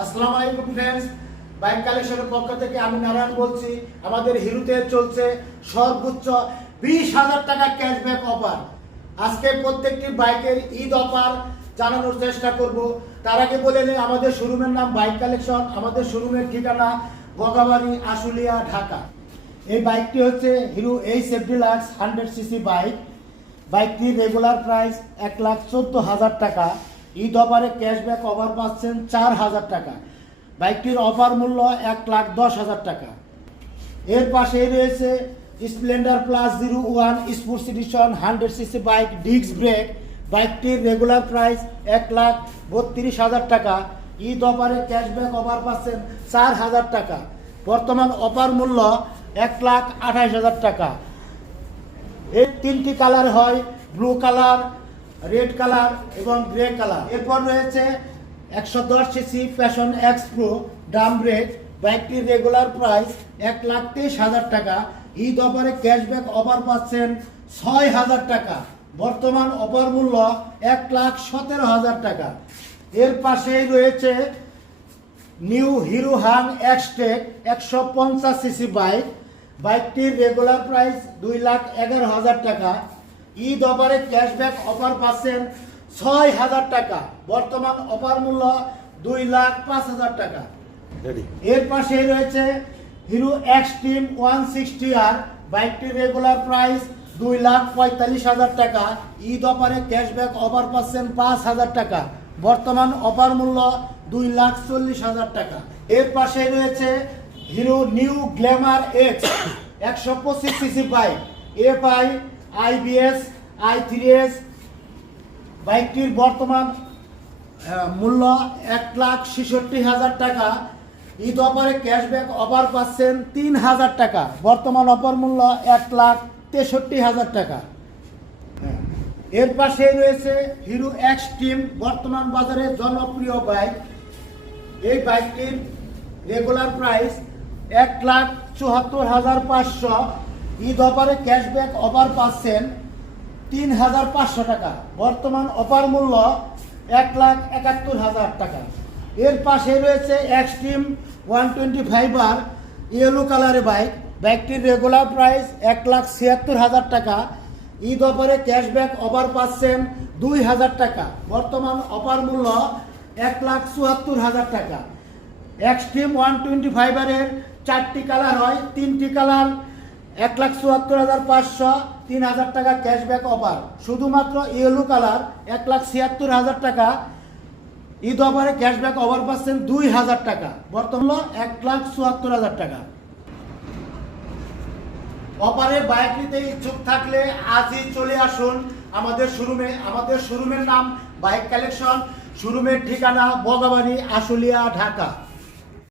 আসসালামু আলাইকুম friends, bike কালেকশনের পক্ষ থেকে আমি নারায়ণ বলছি। আমাদের হিরোতে চলছে সর্বোচ্চ 20,000 টাকা ক্যাশব্যাক অফার। আজকে প্রত্যেকটি বাইকের ঈদ অফার জানানোর চেষ্টা করব। তার আগে বলে নেই আমাদের শোরুমের নাম বাইক কালেকশন। আমাদের শোরুমের ঠিকানা বগাবাড়ি, আশুলিয়া, ঢাকা। এই বাইকটি হচ্ছে hero HF deluxe 100 CC bike. বাইকটির রেগুলার প্রাইস 1,14,000 টাকা। ঈদ অফারে ক্যাশব্যাক অফার পাচ্ছেন 4,000 টাকা। বাইকটির অফার মূল্য 1,10,000 টাকা। এর পাশেই রয়েছে Splendor plus 01 sports edition 100 CC bike disc brake. বাইকটির রেগুলার প্রাইস 1,32,000 টাকা। ঈদ অফারে ক্যাশব্যাক অফার পাচ্ছেন 4,000 টাকা। বর্তমান অফার মূল্য 1,28,000 টাকা। এই তিনটি কালার হয়, ব্লু কালার, রেড কালার এবং গ্রে কালার। এরপর রয়েছে 110 CC passion x pro drum brake. বাইকটির রেগুলার প্রাইস 1,23,000 টাকা। ঈদ অফারে ক্যাশব্যাক অফার পাচ্ছেন 6,000 টাকা। বর্তমান অফার মূল্য 1,17,000 টাকা। এর পাশেই রয়েছে new hero Hang Xtec 150 CC bike. বাইকটির রেগুলার প্রাইস 2,11,000 টাকা। ঈদ অফারে ক্যাশব্যাক অফার পাচ্ছেন 6,000 টাকা। বর্তমান অফার মূল্য 2,05,000 টাকা। এর পাশে রয়েছে হিরো এক্সট্রিম 160R। বাইকটির রেগুলার প্রাইস 2,45,000 টাকা। ঈদ অফারে ক্যাশব্যাক অফার পাচ্ছেন 5,000 টাকা। বর্তমান অফার মূল্য 2,40,000 টাকা। এর পাশে রয়েছে hero new Glamour x 125 CC bike FI IBS i3s। বাইকটির বর্তমান মূল্য 1,66,000 টাকা। ঈদ অফারে ক্যাশব্যাক অফার পাচ্ছেন 3,000 টাকা। বর্তমান অফার মূল্য 1,63,000 টাকা। এর পাশে রয়েছে হিরো এক্সট্রিম, বর্তমান বাজারে জনপ্রিয় বাইক। এই বাইকটির রেগুলার প্রাইস 1,74,500। ঈদ অফারে ক্যাশব্যাক অফার পাচ্ছেন 3,500 টাকা। বর্তমান অফার মূল্য 1,71,000 টাকা। এর পাশে রয়েছে এক্সট্রিম 125R ইয়েলো কালারের বাইক। বাইকটির রেগুলার প্রাইস 1,76,000 টাকা। ঈদ অফারে ক্যাশব্যাক অফার পাচ্ছেন 2,000 টাকা। বর্তমান অফার মূল্য 1,74,000 টাকা। এক্সট্রিম 125R এর 4টি কালার হয়, 3টি কালার 1,74,500, 3,000 টাকা ক্যাশব্যাক অফার। শুধুমাত্র ইয়েলো কালার 1,76,000 টাকা। ঈদ অফারে ক্যাশব্যাক অফার পাচ্ছেন 2,000 টাকা। বর্তমান 1,74,000 টাকা। অফারে বাইক নিতে ইচ্ছুক থাকলে আজই চলে আসুন আমাদের শোরুমে। আমাদের শোরুমের নাম বাইক কালেকশন। শোরুমের ঠিকানা বগাবাড়ি, আশুলিয়া, ঢাকা।